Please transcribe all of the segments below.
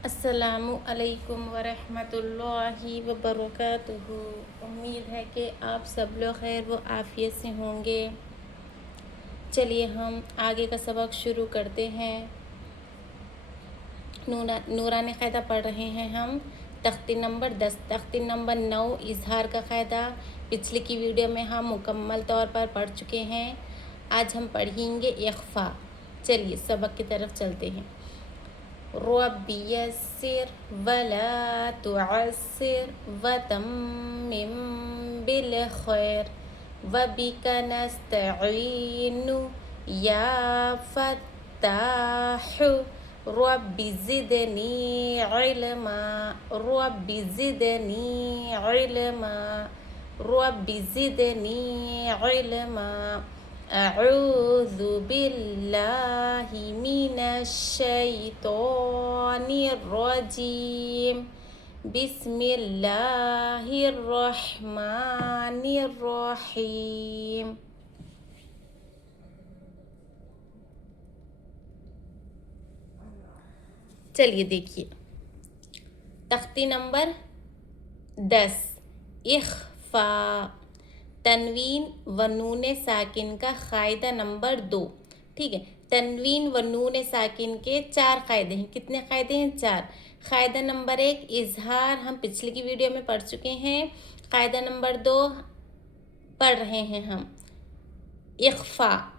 अस्सलामु अलैकुम वरहमतुल्लाहि वबरकातुहू। उम्मीद है कि आप सब लोग खैर व आफ़ियत से होंगे। चलिए हम आगे का सबक शुरू करते हैं। नूरानी क़ायदा पढ़ रहे हैं हम तख्ती नंबर 10, तख्ती नंबर 9 इजहार का क़ायदा। पिछली की वीडियो में हम मुकम्मल तौर पर पढ़ चुके हैं। आज हम पढ़ेंगे इख्फ़ा। चलिए सबक की तरफ चलते हैं। रब्बि यस्सिर वला तुअस्सिर वतम्मिम बिल खैर वबिका नस्तईनु या फत्ताहु रब्बि ज़िदनी इल्मा रब्बि ज़िदनी इल्मा रब्बि ज़िदनी इल्मा अऊज़ु बिल्लाहि मिनश शैतानिर रजीम बिस्मिल्लाहिर रहमानिर रहीम। चलिए देखिए तख्ती नंबर 10 इख्फा तनवीन व नून साकिन का क़ायदा नंबर 2। ठीक है, तनवीन व नून साकिन के 4 क़ायदे हैं। कितने क़ायदे हैं? 4। क़ायदा नंबर 1 इजहार, हम पिछले की वीडियो में पढ़ चुके हैं। क़ायदा नंबर 2 पढ़ रहे हैं हम इख्फा।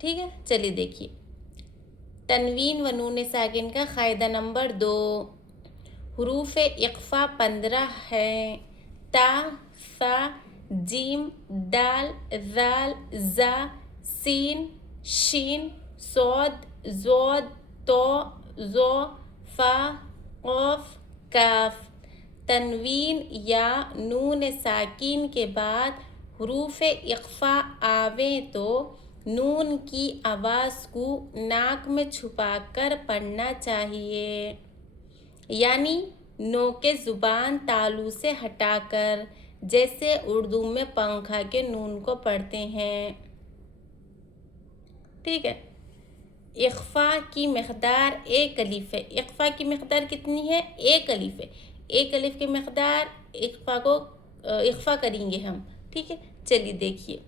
ठीक है, चलिए देखिए तनवीन व नून साकिन का क़ायदा नंबर 2। हुरूफ इख्फा 15 है। ता, सा, जीम, दाल, जाल, जा, सीन, शीन, सौद, जोद, तो, जो, फा, क़ाफ, काफ। तनवीन या नून साकिन के बाद हुरूफ इख्फा आवे तो नून की आवाज़ को नाक में छुपाकर पढ़ना चाहिए, यानी नोके ज़ुबान तालू से हटाकर, जैसे उर्दू में पंखा के नून को पढ़ते हैं। ठीक है, इख्फा की मकदार 1 अलिफ है। इख्फा की मकदार कितनी है? 1 अलिफ है। 1 अलिफ की मकदार इख्फा करेंगे हम। ठीक है, चलिए देखिए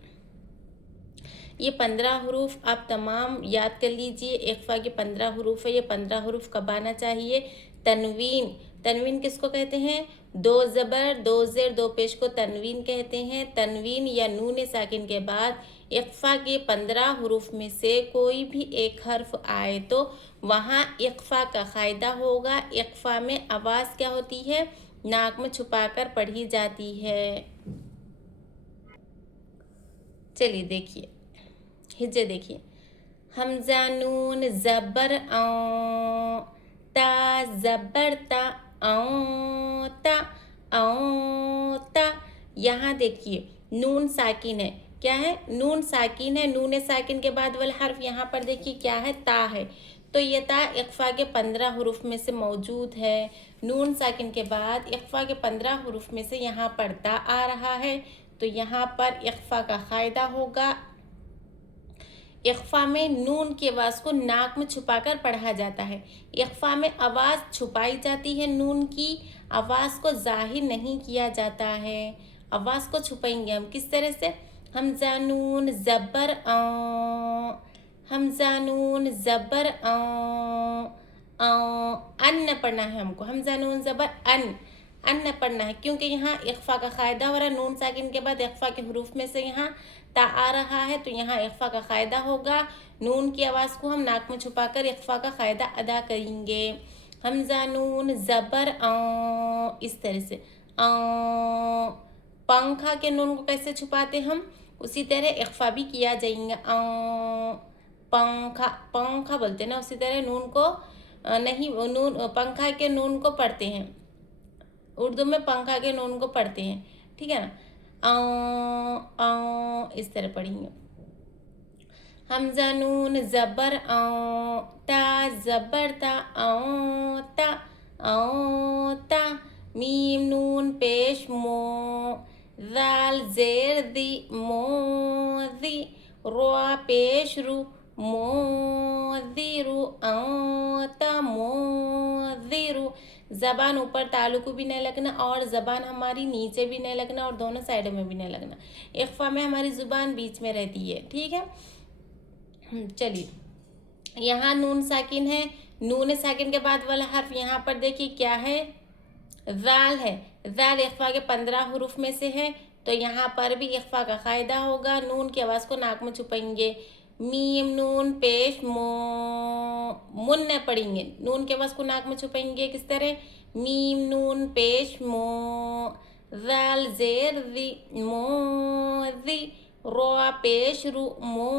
ये 15 हरूफ आप तमाम याद कर लीजिए। इख्फा के 15 हरूफ है। ये 15 हरूफ कब आना चाहिए? तनवीन, तनवीन किसको कहते हैं? 2 ज़बर 2 ज़ेर 2 पेश को तनवीन कहते हैं। तनवीन या नून साकिन के बाद इख्फा के 15 हरूफ में से कोई भी एक हर्फ आए तो वहाँ इख्फा का क़ायदा होगा। इख्फा में आवाज़ क्या होती है? नाक में छुपाकर पढ़ी जाती है। चलिए देखिए हिज्जे देखिए। हमज़ा नून ज़बर औ, ता ज़बर ता, औ ता, औ ता। यहाँ देखिए नून साकिन है। क्या है? नून साकिन है। नून साकिन के बाद वाला हर्फ यहाँ पर देखिए क्या है? ता है। तो ये ता इख्फा के 15 हरूफ में से मौजूद है। नून साकिन के बाद इख्फा के 15 हरूफ में से यहाँ पर ता आ रहा है, तो यहाँ पर इख्फा का क़ायदा होगा। इख्फा में नून की आवाज़ को नाक में छुपाकर पढ़ा जाता है। इख्फा में आवाज़ छुपाई जाती है, नून की आवाज़ को ज़ाहिर नहीं किया जाता है। आवाज़ को छुपाएंगे हम किस तरह से? हमज़ा नून ज़बर औ, हमज़ा नून ज़बर औ, अन पढ़ना है हमको। हमज़ा नून ज़बर अन पढ़ना है, क्योंकि यहाँ इख्फा का क़ायदा हो रहा है। नून साकिन के बाद इख्फा के हरूफ में से यहाँ ता आ रहा है, तो यहाँ इख्फा का क़ायदा होगा। नून की आवाज़ को हम नाक में छुपाकर इख्फा का क़ायदा अदा करेंगे। हमज़ा नून ज़बर औ, इस तरह से औ। पंखा के नून को कैसे छुपाते हम? उसी तरह इख्फा भी किया जाएंगे। औ पंखा, पंखा बोलते ना, उसी तरह नून को नहीं, नून पंखा के नून को पढ़ते हैं। उर्दू में पंखा के नून को पढ़ते हैं। ठीक है ना? इस तरह पढ़ेंगे। हमज़ा नून ज़बर औ, ता ज़बर ता, औ ता, औ ता। मीम नून पेश मो, दाल ज़ेर दी, मोदी। रा पेश रू, मोदी रू, औ ता मोदी मुंज़िरु। ज़बान ऊपर तालु को भी नहीं लगना और ज़बान हमारी नीचे भी नहीं लगना और दोनों साइडों में भी नहीं लगना। इख्फा में हमारी ज़ुबान बीच में रहती है, ठीक है। चलिए, यहाँ नून साकिन है, नून साकिन के बाद वाला हर्फ यहाँ पर देखिए क्या है, ज़ाल है। ज़ाल इख्फा के 15 हुरूफ में से है, तो यहाँ पर भी इख्फा का कायदा होगा। नून की आवाज़ को नाक में छुपाएंगे। मीम नून पेश मो, मुन न पढ़ेंगे, नून की आवाज़ को नाक में छुपाएंगे। किस तरह, मीम नून पेश मो, ज़ाल ज़ेर ज़ी मो ज़ी, रो पेश रू मो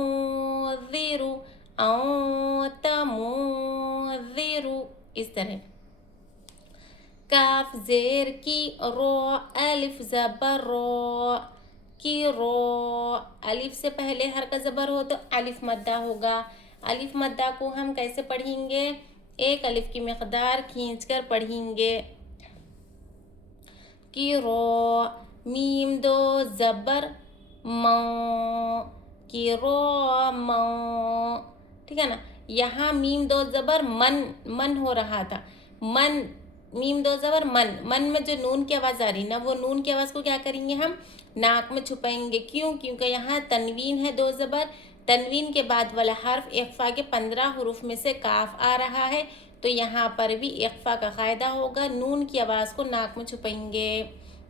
ज़ीरु, औ तमो ज़ीरु, इस तरह। काफ ज़ेर की, रो अलिफ ज़बर रो की, रो अलिफ से पहले हर का ज़बर हो तो अलिफ मद्दा होगा। अलिफ मद्दा को हम कैसे पढ़ेंगे, एक अलिफ की मिक़दार खींचकर पढ़ेंगे। की रो, मीम दो ज़बर मौ, की रो मौ, ठीक है ना। यहाँ मीम दो ज़बर मन, मन हो रहा था, मन, मीम दो ज़बर मन, मन में जो नून की आवाज़ आ रही ना, वो नून की आवाज़ को क्या करेंगे हम, नाक में छुपाएंगे। क्यों, क्योंकि यहाँ तनवीन है, दो ज़बर, तनवीन के बाद वाला हर्फ इख्फा के 15 हुरूफ में से काफ आ रहा है, तो यहाँ पर भी इख्फा का कायदा होगा। नून की आवाज़ को नाक में छुपाएंगे।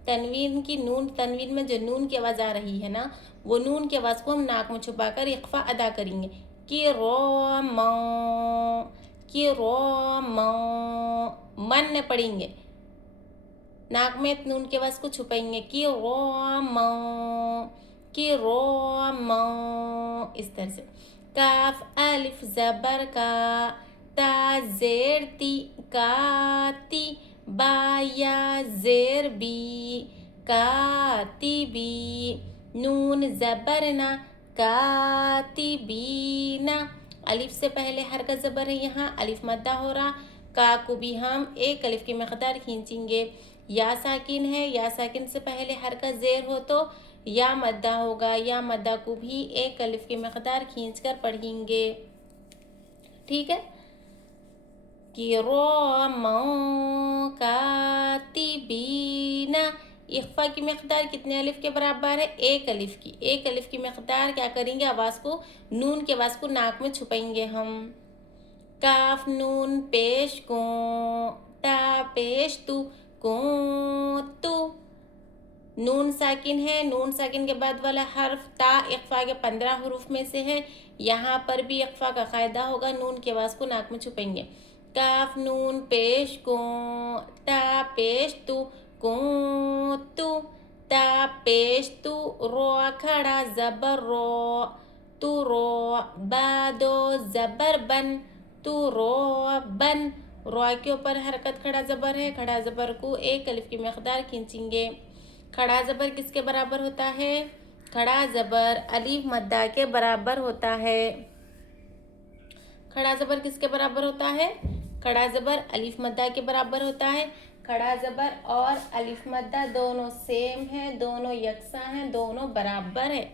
तनवीन की नून, तनवीन में जो नून की आवाज़ आ रही है ना, वो नून की आवाज़ को हम नाक में छुपाकर इख्फा अदा करेंगे। कि रो मौ, कि रो मौ, मन न पढ़ेंगे, नाक में नून की आवाज़ को छुपाएंगे। कि रो मौ, कि रो मौ, इस तरह से। काफ अलिफ ज़बर का, ता ज़ेर ती का ती, बा या ज़ेर बी कातिबी, नून ज़बर ना कातिबीना, अलिफ से पहले हर का ज़बर है, यहाँ अलिफ मद्दा हो रहा। का को भी हम एक अलिफ की मिक़दार खींचेंगे। या साकिन है, या साकिन से पहले हर का ज़ेर हो तो या मद्दा होगा। या मद्दा को भी एक अलिफ की मिक़दार खींचकर पढ़ेंगे, ठीक है। कि रो मौ कातिबीना, इख्फा की मिक़दार कितने अलिफ के बराबर है, एक अलिफ की। एक अलिफ की मिक़दार क्या करेंगे, आवाज़ को, नून की आवाज़ को नाक में छुपाएंगे हम। काफ नून पेश को, ता पेश तू, को तू, नून साकिन है, नून साकिन के बाद वाला हर्फ ता इख्फा के 15 हुरूफ में से है, यहाँ पर भी इख्फा का कायदा होगा। नून की आवाज़ को नाक में छुपाएंगे। काफ नून पेश को, ता पेश तू, को तू, ता पेश तू, रो खड़ा ज़बर रो, तू रो, बादो ज़बर बन, तू रो बन, रो के ऊपर हरकत खड़ा ज़बर है, खड़ा ज़बर को एक अलिफ की मिक़दार खींचेंगे। खड़ा ज़बर किसके बराबर होता है, खड़ा ज़बर अलिफ मद्दा के बराबर होता है। खड़ा ज़बर किसके बराबर होता है, खड़ा ज़बर अलिफ मद्दा के बराबर होता है। खड़ा ज़बर और अलिफ मद्दा दोनों सेम है, दोनों यकसा हैं, दोनों बराबर है।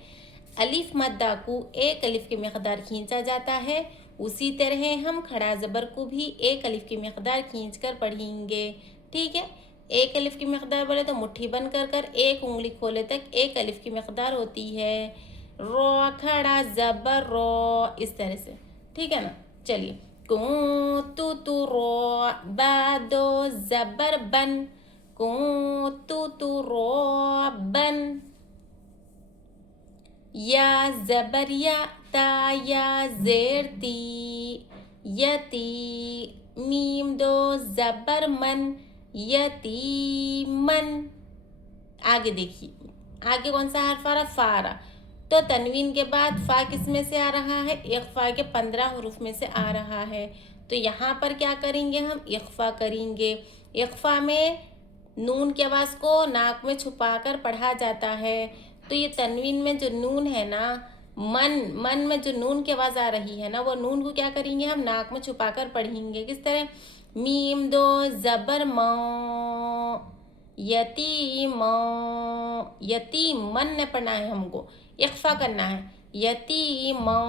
अलिफ मद्दा को एक अलिफ की मिक़दार खींचा जाता है, उसी तरह हम खड़ा ज़बर को भी एक अलिफ की मिक़दार खींच कर पढ़ेंगे, ठीक है। एक अलिफ की मिक़दार बोले तो मुट्ठी बंद कर कर एक उंगली खोले तक एक अलिफ की मिक़दार होती है। रो खड़ा ज़बर रो, इस तरह से, ठीक है ना। चलिए, को तू रो, बादो ज़बर बन, को तू रो बन, या ज़बर या, ता या ज़ेर ती, यती, मीम दो ज़बर मन, यतीमन। आगे देखिए, आगे कौन सा हर्फ आ रहा, फा आ रहा, तो तनवीन के बाद फ़ा किस में से आ रहा है, इख्फा के 15 हुरूफ में से आ रहा है। तो यहाँ पर क्या करेंगे हम, इख्फा करेंगे। इख्फा में नून की आवाज़ को नाक में छुपाकर पढ़ा जाता है। तो ये तनवीन में जो नून है ना, मन में जो नून की आवाज़ आ रही है ना, वो नून को क्या करेंगे हम, नाक में छुपाकर पढ़ेंगे। किस तरह, मीम दो ज़बर मौ, यतीमौ, यतीमन ने पढ़ना है हमको, इख्फा करना है। यतीमौ,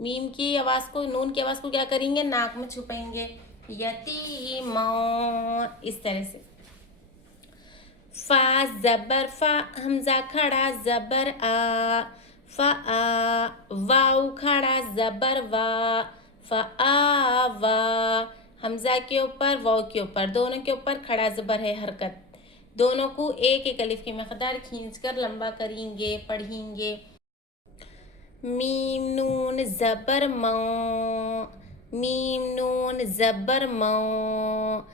मीम की आवाज़ को, नून की आवाज़ को क्या करेंगे, नाक में छुपाएंगे। यतीमों, इस तरह से। फा ज़बर फा, हमज़ा खड़ा ज़बर आ, फा आ, वाव खड़ा ज़बर वा, फा आ वा, हमज़ा के ऊपर वाव के ऊपर, दोनों के ऊपर खड़ा ज़बर है हरकत। दोनों को एक एक अलिफ की मकदार खींचकर लंबा करेंगे, पढ़ेंगे। मीम नून ज़बर मौ, मीम नून ज़बर मौ।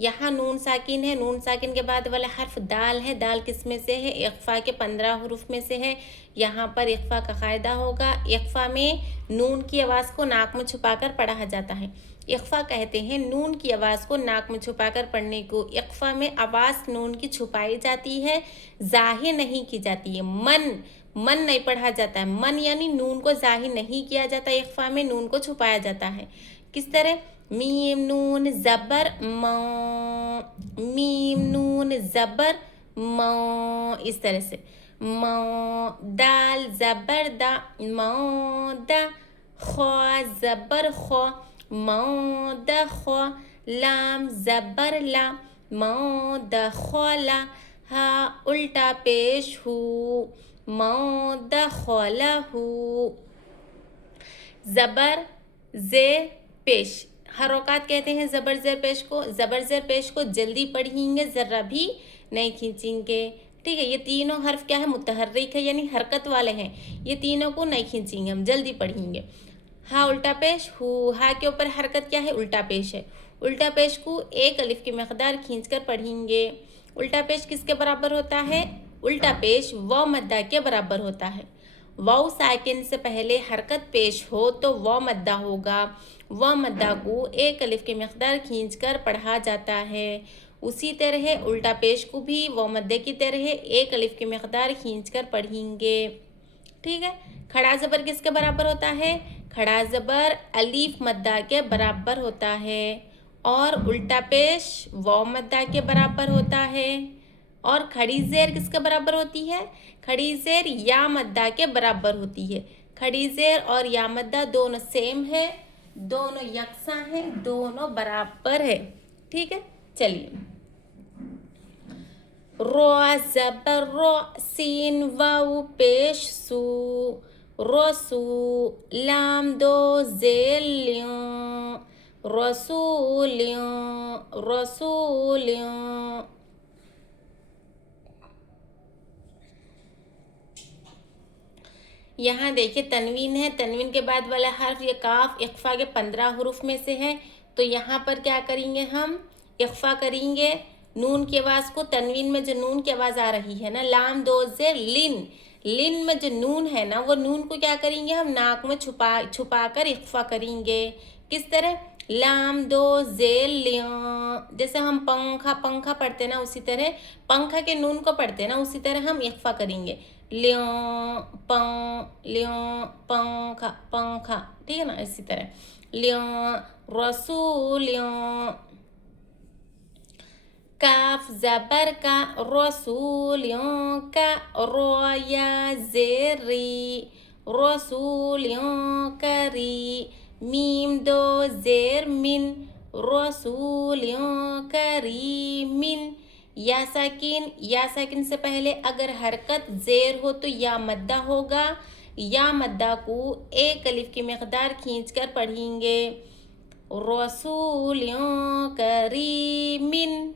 यहाँ नून साकिन है, नून साकिन के बाद वाला हर्फ दाल है। दाल किस में से है? इख्फा के 15 हुरूफ में से है। यहाँ पर इख्फा का कायदा होगा। इख्फा में नून की आवाज़ को नाक में छुपाकर पढ़ा जाता है। इख्फा कहते हैं नून की आवाज़ को नाक में छुपाकर पढ़ने को। इख्फा में आवाज़ नून की छुपाई जाती है, ज़ाहिर नहीं की जाती है। मन नहीं पढ़ा जाता है। मन यानी नून को ज़ाहिर नहीं किया जाता, इख्फा में नून को छुपाया जाता है। किस तरह? मीम नून ज़बर मौ, मीम नून ज़बर मौ, इस तरह से। मौ, दाल ज़बर दा, मौ दा, ख्वा ज़बर ख्वा, मौ दा ख्वा, लाम ज़बर ला, मौ दा ख्वाला, हा उल्टा पेश हु, मौ दा ख्वालहु। ज़बर ज़ेर पेश, हरकत कहते हैं ज़बर ज़ेर पेश को। ज़बर ज़ेर पेश को जल्दी पढ़ेंगे, ज़रा भी नहीं खींचेंगे। ठीक है, ये तीनों हर्फ क्या है? मुतहर्रिक है, यानी हरकत वाले हैं। ये तीनों को नहीं खींचेंगे, हम जल्दी पढ़ेंगे। हा उल्टा पेश हु, हा के ऊपर हरकत क्या है? उल्टा पेश है। उल्टा पेश को एक अलिफ की मकदार खींचकर पढ़ेंगे। उल्टा पेश किसके बराबर होता है? उल्टा पेश वाव मद्दा के बराबर होता है। वाव साकिन से पहले हरकत पेश हो तो वाव मद्दा होगा। वाव मद्दा को एक अलिफ की मकदार खींचकर पढ़ा जाता है। उसी तरह उल्टा पेश को भी वाव मद्दे की तरह एक अलिफ की मकदार खींचकर पढ़ेंगे। ठीक है, खड़ा ज़बर किसके बराबर होता है? खड़ा ज़बर अलिफ मद्दा के बराबर होता है। और उल्टा पेश वाव मद्दा के बराबर होता है। और खड़ी ज़ेर किसके बराबर होती है? खड़ी ज़ेर या मद्दा के बराबर होती है। खड़ी ज़ेर और या मद्दा दोनों सेम है, दोनों यकसा हैं, दोनों बराबर है। ठीक है, चलिए। रो ज़बर रो, सीन वाव पेश सू, रसू, लाम दो ज़ेर ल्यों, रसूल्यों, रसूल्यों। यहाँ देखिए तनवीन है, तनवीन के बाद वाला हर्फ ये काफ इख्फा के 15 हुरूफ में से है। तो यहाँ पर क्या करेंगे? हम इख्फा करेंगे नून की आवाज़ को। तनवीन में जो नून की आवाज़ आ रही है ना, लाम दो से लिन, लिन में जो नून है ना, वो नून को क्या करेंगे? हम नाक में छुपा कर इख्फा करेंगे। किस तरह? लाम दो ज़ेर लियों, जैसे हम पंखा पढ़ते ना, उसी तरह पंखा के नून को पढ़ते ना, उसी तरह हम इख्फा करेंगे। ल्यों पंखा पंखा, ठीक है ना, इसी तरह। ल्यों रसूल्यों, काफ ज़बर का, रसूल्यों का, रोया ज़ेरी, रसूल्यों करी, मीम दो ज़ेर मिन, रसूल्यों करी मिन। या साकिन से पहले अगर हरकत ज़ेर हो तो या मद्दा होगा। या मद्दा को एक अलिफ की मकदार खींचकर पढ़ेंगे। रसूल्यों करीमिन,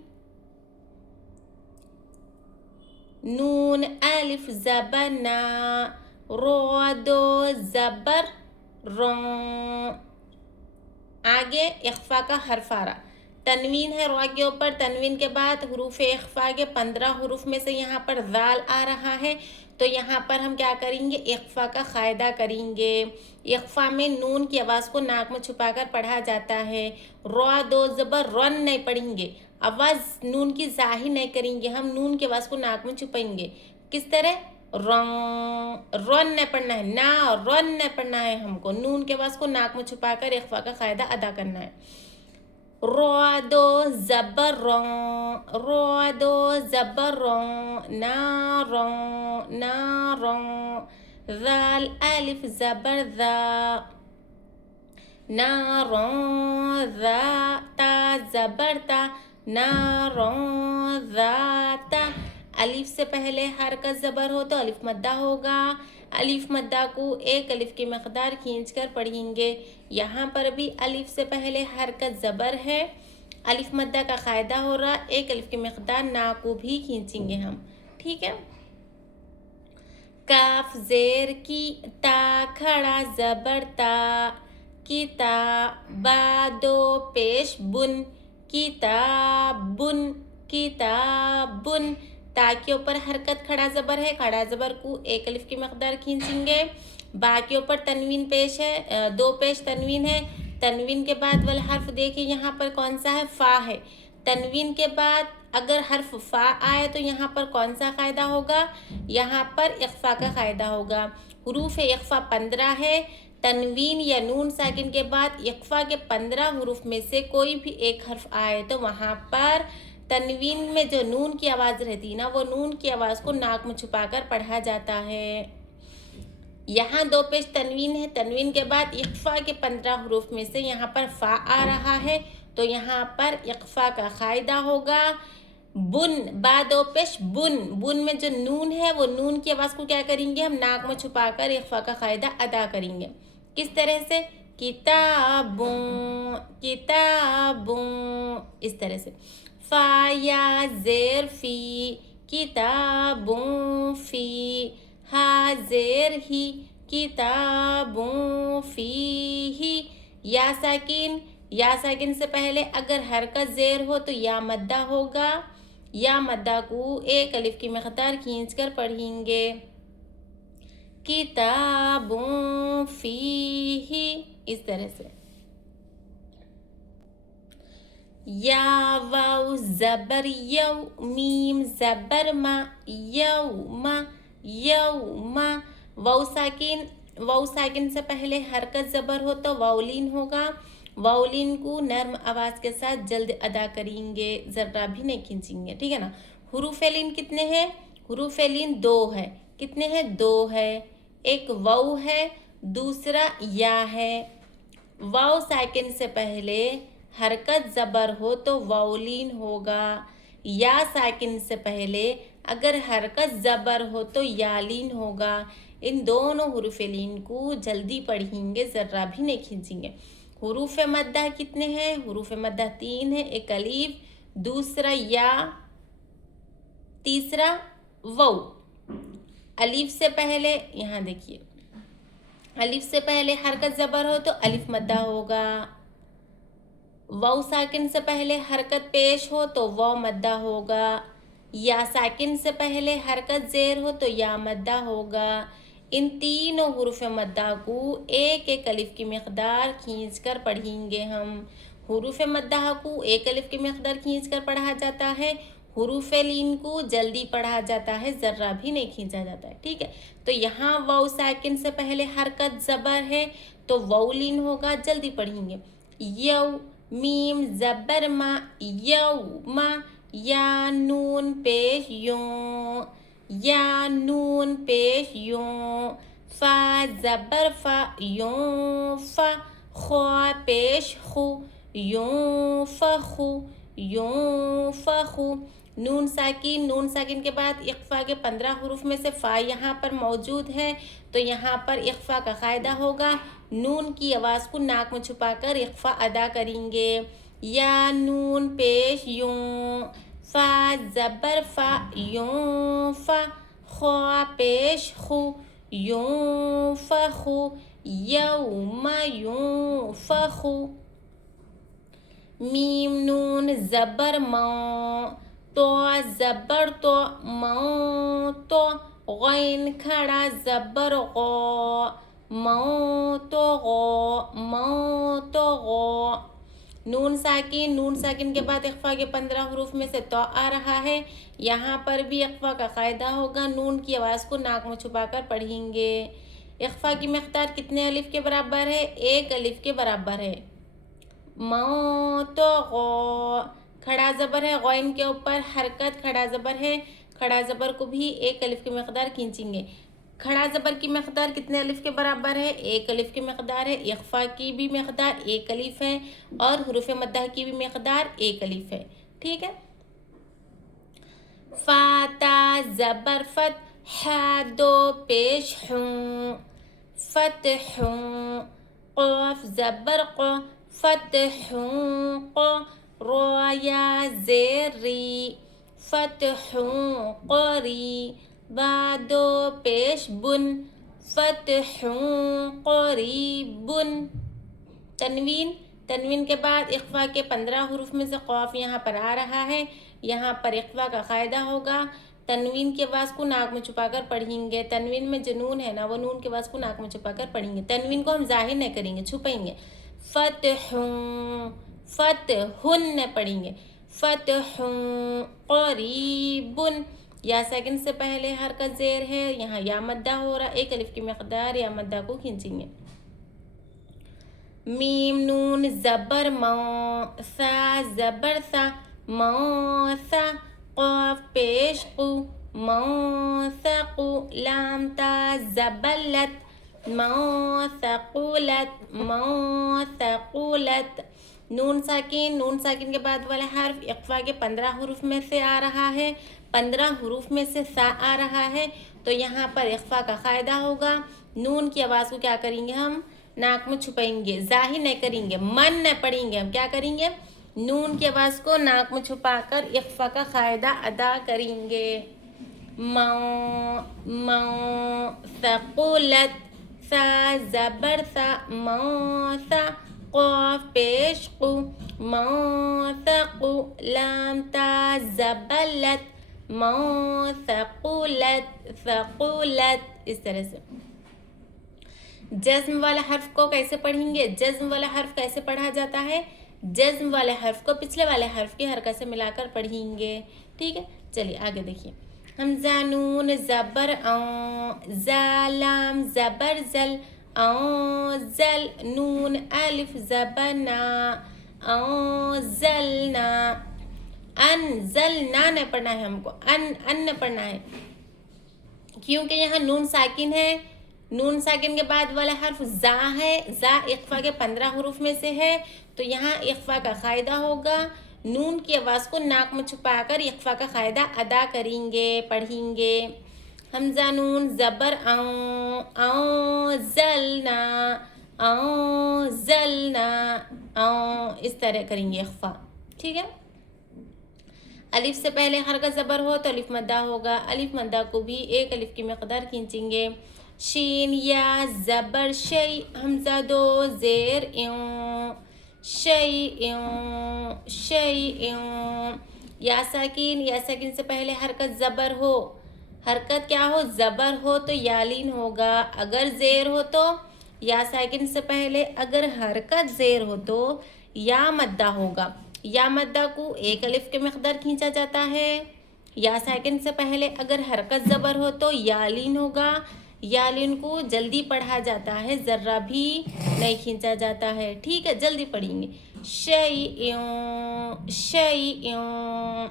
नून अलिफ ज़बर ना, रो दो ज़बर रों। आगे इख्फा का हर्फ आ रहा, तनवीन है रो के ऊपर। तनवीन के बाद हुरूफ इख्फा के 15 हुरूफ में से यहाँ पर ज़ाल आ रहा है। तो यहाँ पर हम क्या करेंगे? इख्फा का कायदा करेंगे। इख्फा में नून की आवाज़ को नाक में छुपाकर पढ़ा जाता है। रो दो ज़बर रन नहीं पढ़ेंगे, आवाज़ नून की ज़ाहिर नहीं करेंगे, हम नून की आवाज़ को नाक में छुपाएंगे। किस तरह? रन नहीं पढ़ना है, ना रन नहीं पढ़ना है, हमको नून के आवाज़ को नाक में छुपाकर इख्फा का कायदा अदा करना है। रो दो ज़बर रों, रो दो ज़बर रों, ना रों, ज़ाल अलिफ ज़बर ज़ा, ना रों ज़ा, ता ज़बर ता, नारों ज़ाता। अलिफ से पहले हरकत ज़बर हो तो अलिफ मद्दा होगा। अलिफ मद्दा को एक अलिफ की मकदार खींचकर पढ़ेंगे। यहाँ पर भी अलिफ से पहले हरकत ज़बर है, अलिफ मद्दा का क़ायदा हो रहा, एक अलिफ की मकदार ना को भी खींचेंगे हम, ठीक है। काफ ज़ेर की, ता खड़ा ज़बर ता, किता, बा दो पेश बुन, किताबुन, किताबुन। ता के ऊपर हरकत खड़ा ज़बर है, खड़ा ज़बर को एक अलिफ की मकदार खींचेंगे। बा के ऊपर तनवीन पेश है, दो पेश तनवीन है। तनवीन के बाद वाला हर्फ देखिए यहाँ पर कौन सा है, फ़ा है। तनवीन के बाद अगर हर्फ फ़ा आए तो यहाँ पर कौन सा क़ायदा होगा, यहाँ पर इख्फ़ा का क़ायदा होगा। हुरूफ इख्फ़ा 15 है। तनवीन या नून साकिन के बाद इख्फ़ा के 15 हुरूफ में से कोई भी एक हर्फ आए तो वहाँ पर तनवीन में जो नून की आवाज़ रहती है ना, वो नून की आवाज़ को नाक में छुपाकर पढ़ा जाता है। यहाँ दो पेश तनवीन है, तनवीन के बाद इख्फ़ा के 15 हुरूफ में से यहाँ पर फ़ा आ रहा है तो यहाँ पर इख्फ़ा का क़ायदा होगा बुन, बा दो पेश बुन। बुन में जो नून है वो नून की आवाज़ को क्या करेंगे हम, नाक में छुपाकर इख्फ़ा का क़ायदा अदा करेंगे। किस तरह से, किताबुं, किताबुं, इस तरह से। फ़ा या ज़ेर फ़ी, किताबुं फ़ी। हा ज़ेर ही, किताबुं फ़ीही। या साकिन, या साकिन से पहले अगर हरकत ज़ेर हो तो या मद्दा होगा। या मद्दा को एक अलिफ की मकदार खींचकर पढ़ेंगे। किताबुं फ़ीही, इस तरह से। या वाव ज़बर यौ, मीम ज़बर मा, यौमा, यौमा। वाव साकिन से पहले हरकत ज़बर हो तो वाउलीन होगा। वाउलीन को नर्म आवाज़ के साथ जल्द अदा करेंगे, ज़र्रा भी नहीं खींचेंगे, ठीक है ना। हुरूफ लीन कितने हैं, हुरूफ लीन 2 है। कितने हैं, 2 है। एक वाव है, दूसरा या है। वाव साकिन से पहले हरकत ज़बर हो तो वाउलीन होगा। या साकिन से पहले अगर हरकत ज़बर हो तो यालीन होगा। इन दोनों हुरूफ लीन को जल्दी पढ़ेंगे, ज़र्रा भी नहीं खींचेंगे। हुरूफ मद्दा कितने हैं, हुरूफ मद्दा 3 है। एक अलीफ, दूसरा या, तीसरा वाव। अलीफ से पहले यहाँ देखिए, अलिफ से पहले हरकत ज़बर हो तो अलिफ मद्दा होगा। वाव साकिन से पहले हरकत पेश हो तो वाव मद्दा होगा। या साकिन से पहले हरकत ज़ेर हो तो या मद्दा होगा। इन तीनों हुरूफ मद्दा को एक एक अलिफ की मकदार खींचकर पढ़ेंगे हम। हुरूफ मद्दा को एक अलिफ की मकदार खींचकर पढ़ा जाता है, हुरूफ लीन को जल्दी पढ़ा जाता है, ज़र्रा भी नहीं खींचा जाता है, ठीक है। तो यहाँ वाव साकिन से पहले हरकत ज़बर है तो वाव लीन होगा, जल्दी पढ़ेंगे। यौ, मीम ज़बर मा, यौमा। या नून पेश यों, या नून पेश यों। फ़ा ज़बर फ़ा, यों फ़ा। ख्वा पेश खु, यों फ़खु, यों फ़खु। नून साकिन के बाद इख्फ़ा के 15 हुरूफ में से फ़ा यहाँ पर मौजूद है तो यहाँ पर इख्फ़ा का क़ायदा होगा। नून की आवाज़ को नाक में छुपाकर इख्फ़ा अदा करेंगे। या नून पेश यूं, फ़ा ज़बर फ़ा, यूं फ़ा। ख्वा पेश खु, यूं फ़खु, यौम यूं फ़खु। मीम नून ज़बर मौ, तो ज़बर तो, मौ तो। गैन खड़ा ज़बर गौ, मौ तो गौ, मौ तो गौ। नून साकिन के बाद इख्फ़ा के 15 हुरूफ में से तो आ रहा है। यहाँ पर भी इख्फ़ा का क़ायदा होगा, नून की आवाज़ को नाक में छुपाकर पढ़ेंगे। इख्फ़ा की मक़दार कितने अलिफ के बराबर है, एक अलिफ के बराबर है। मौ तो गौ, खड़ा ज़बर है, गौन के ऊपर हरकत खड़ा ज़बर है, खड़ा ज़बर को भी एक अलिफ की मक़दार खींचेंगे। खड़ा ज़बर की मकदार कितने अलिफ के बराबर है? 1 अलिफ की मकदार है। इख्फा की भी मकदार 1 अलिफ है और हुरूफ मद्दा की भी मकदार 1 अलिफ है। ठीक है। फाता ज़बर फत, हा दो पेश हूँ, फ़तहूँ। क़ाफ ज़बर क़, फ़तहूँ क़। रा या ज़ेर री, फ़तहूँ क़री। बा दो पेश बुन, फ़तहूँ क़रीबुन। तनवीन, तनवीन के बाद इख्फा के 15 हुरूफ में से क़ाफ यहाँ पर आ रहा है। यहाँ पर इख्फा का क़ायदा होगा, तनवीन के आवाज़ को नाक में छुपाकर पढ़ेंगे। तनवीन में जो नून है ना, वो नून के आवाज़ को नाक में छुपाकर पढ़ेंगे। तनवीन को हम ज़ाहिर नहीं करेंगे, छुपाएंगे। फ़तहुन, फ़तहुन न पढ़ेंगे। फ़तहुन क़रीबुन। या सेकंड से पहले हरकत ज़ेर है, यहाँ या मद्दा हो रहा, 1 अलिफ की मकदार या मद्दा को खींचेंगे। मीम नून ज़बर मौ, सा ज़बर सा, मौसा। क़ाफ पेश क़ु, मौसक़ु। लाम ता ज़बर लत, मौसक़ुलत, मौसक़ुलत। नून साकिन के बाद वाला हर्फ इख्फा के 15 हुरूफ में से आ रहा है। 15 हुरूफ में से सा आ रहा है, तो यहाँ पर इख्फा का क़ायदा होगा। नून की आवाज़ को क्या करेंगे, हम नाक में छुपाएंगे, ज़ाहिर नहीं करेंगे, मन नहीं पढ़ेंगे। हम क्या करेंगे, नून की आवाज़ को नाक में छुपाकर इख्फा का क़ायदा अदा करेंगे। मौसक़ुलत, सा ज़बर सा, मौसा। क़ाफ पेश क़ु, मौसक़ु। लाम ता ज़बर लत, मौसक़ुलत, फ़क़ुलत। इस तरह से। जज्म वाला हर्फ को कैसे पढ़ेंगे? जज्म वाला हर्फ कैसे पढ़ा जाता है? जज्म वाले हर्फ को पिछले वाले हर्फ की हरकत से मिलाकर पढ़ेंगे। ठीक है, चलिए आगे देखिए। हमज़ा नून ज़बर औ, ज़ालाम ज़बर ज़ल, औ ज़ल। नून अलिफ ज़बर ना, औ ज़लना। अनज़लना नहीं पढ़ना है हमको, अन पढ़ना है, क्योंकि यहाँ नून साकिन है। नून साकिन के बाद वाला हर्फ ज़ा है। ज़ा इख्फा के 15 हुरूफ में से है, तो यहाँ इख्फा का क़ायदा होगा। नून की आवाज़ को नाक में छुपाकर इख्फा का क़ायदा अदा करेंगे, पढ़ेंगे। हमज़ा नून ज़बर औ ज़लना, औ ज़लना, औ। इस तरह करेंगे इख्फा। ठीक है। अलिफ से पहले हरकत ज़बर हो तो अलिफ मद्दा होगा। अलिफ मद्दा को भी 1 अलिफ की मकदार खींचेंगे। शीन या ज़बर शई, हमज़ा दो ज़ेर इयों, शई इयों, शई इयों। या साकिन से पहले हरकत ज़बर हो, हरकत क्या हो, ज़बर हो तो यालीन होगा। अगर ज़ेर हो तो या साकिन से पहले अगर हरकत ज़ेर हो तो या मद्दा होगा। या मद्दा को 1 अलिफ के मकदार खींचा जाता है। या साकिन से पहले अगर हरकत ज़बर हो तो यालीन होगा। यालीन को जल्दी पढ़ा जाता है, ज़र्रा भी नहीं खींचा जाता है। ठीक है, जल्दी पढ़ेंगे। शैइउं, शैइउं।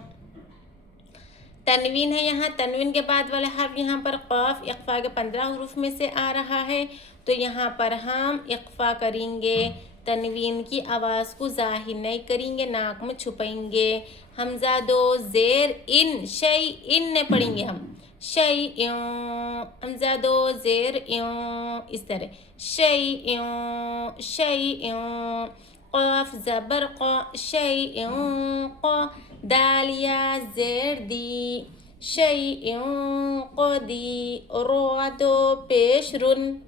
तनवीन है यहाँ, तनवीन के बाद वाले हर्फ यहाँ पर क़ाफ इख्फा के 15 हुरूफ में से आ रहा है, तो यहाँ पर हम इख्फा करेंगे। तनवीन की आवाज़ को ज़ाहिर नहीं करेंगे, नाक में छुपाएंगे। हमज़ा दो ज़ेर इन, शई इन ने पढ़ेंगे हम, शई इयों। हमज़ा दो ज़ेर इयों, इस तरह शई इयों, शई इयों। क़ाफ ज़बर क़, शई इयों क़। दाल या ज़ेर दी, शई इयों क़दी। रो दो पेश रुन,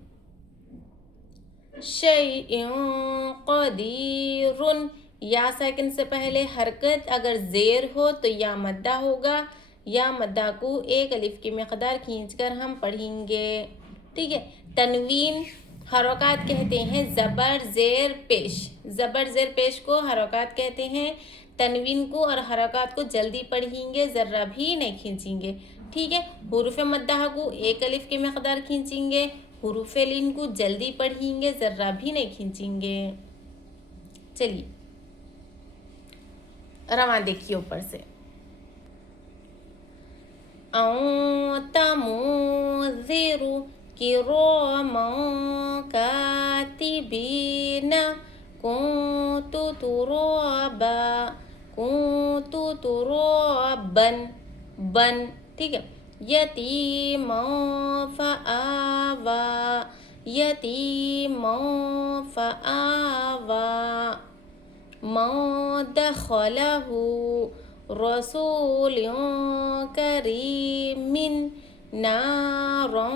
शैइउं क़दीरुन। या साकिन से पहले हरकत अगर ज़ेर हो तो या मद्दा होगा। या मद्दा को 1 अलिफ की मकदार खींचकर हम पढ़ेंगे। ठीक है। तनवीन हरकत कहते हैं ज़बर ज़ेर पेश, ज़बर ज़ेर पेश को हरकत कहते हैं। तनवीन को और हरकत को जल्दी पढ़ेंगे, ज़र्रा भी नहीं खींचेंगे। ठीक है। हुरूफ मद्दा को 1 अलिफ की मकदार खींचेंगे। हुरूफ लीन को जल्दी पढ़ेंगे, ज़र्रा भी नहीं खींचेंगे। चलिए रवां देखिए ऊपर से। औ तमो किरामा कातिबीन कुन्तु तुराबन बन, ठीक है। यतीमा फआवा, यतीमा फआवा, मा दखलहु रसूलुन करीमिन नारन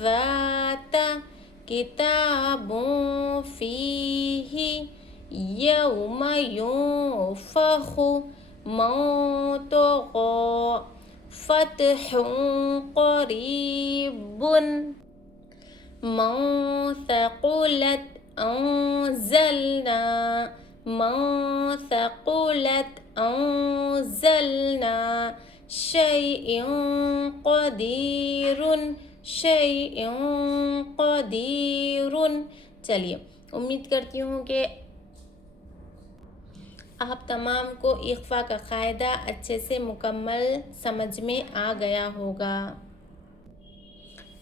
ज़ात किताबुन फीही यौम युनफ़ख़ु मौतक़ा फ़त्हुन क़रीबुन मा थक़ुलत अंज़लना, मा थक़ुलत अंज़लना शैअन क़दीरुन। चलिए, उम्मीद करती हूँ कि आप तमाम को इख्फ़ा का क़ायदा अच्छे से मुकम्मल समझ में आ गया होगा,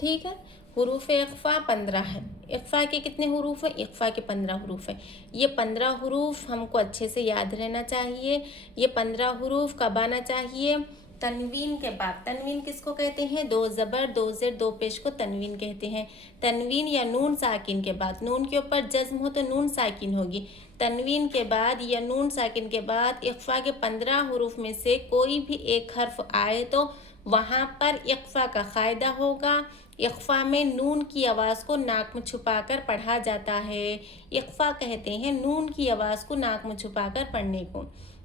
ठीक है। हुरूफ इख्फ़ा 15 है। इख्फ़ा के कितने हुरूफ हैं? इख्फ़ा के 15 हुरूफ हैं। ये 15 हुरूफ हमको अच्छे से याद रहना चाहिए। ये 15 हुरूफ कब आना चाहिए? तनवीन के बाद। तनवीन किसको कहते हैं? दो ज़बर, दो ज़ेर, दो पेश को तनवीन कहते हैं। तनवीन या नून साकिन के बाद, नून के ऊपर जज़्म हो तो नून साकिन होगी। तनवीन के बाद या नून साकिन के बाद इख्फ़ा के 15 हुरूफ में से कोई भी एक हर्फ आए तो वहाँ पर इख्फ़ा का क़ायदा होगा। इख्फ़ा में नून की आवाज़ को नाक में छुपाकर पढ़ा जाता है। इख्फ़ा कहते हैं नून की आवाज़ को नाक में छुपाकर पढ़ने को।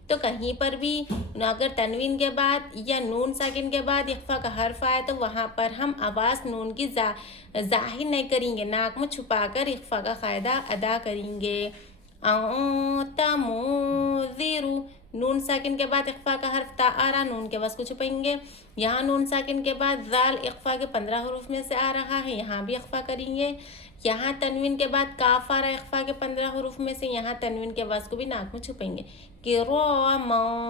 तो कहीं पर भी अगर तनवीन के बाद या नून साकिन के बाद इख्फ़ा का हर्फ आए तो वहाँ पर हम आवाज़ नून की ज़ाहिर नहीं करेंगे, नाक में छुपाकर इख्फ़ा का क़ायदा अदा करेंगे। तमुज़िरु, नून साकिन के बाद इख्फ़ा का हर्फ ता आ रहा, नून के आवाज़ को छुपाएंगे। यहाँ नून साकिन के बाद ज़ाल इख्फ़ा के 15 हुरूफ में से आ रहा है, यहाँ भी इख्फ़ा करेंगे। यहाँ तनवीन के बाद काफ आ रहा है इख्फ़ा के 15 हुरूफ में से, यहाँ तनवीन के आवाज़ को भी नाक में छुपाएंगे। किरामन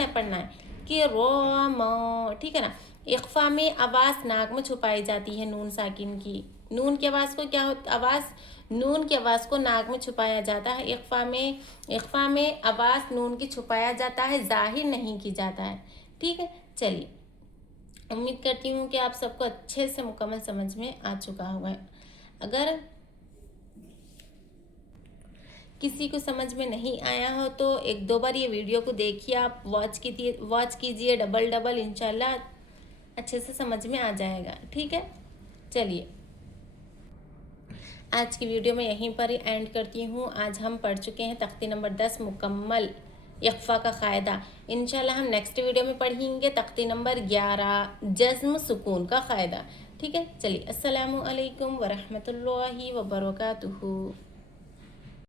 न पढ़ना है, किरामा, ठीक है ना। इख्फ़ा में आवाज़ नाक में छुपाई जाती है नून साकिन की। नून की आवाज़ को क्या होता, नून की आवाज़ को नाक में छुपाया जाता है। इख्फ़ा में आवाज़ नून की छुपाया जाता है, ज़ाहिर नहीं की जाता है, ठीक है। चलिए, उम्मीद करती हूँ कि आप सबको अच्छे से मुकम्मल समझ में आ चुका होगा। अगर किसी को समझ में नहीं आया हो तो एक दो बार ये वीडियो को देखिए, आप वॉच कीजिए डबल इंशाल्लाह अच्छे से समझ में आ जाएगा, ठीक है। चलिए, आज की वीडियो में यहीं पर ही एंड करती हूँ। आज हम पढ़ चुके हैं तख्ती नंबर 10 मुकम्मल इख्फ़ा का क़ायदा। इंशाल्लाह हम नेक्स्ट वीडियो में पढ़ेंगे तख्ती नंबर 11 जज़्म सुकून का क़ायदा, ठीक है। चलिए, अस्सलामु अलैकुम वरहमतुल्लाहि वबरकातुहू।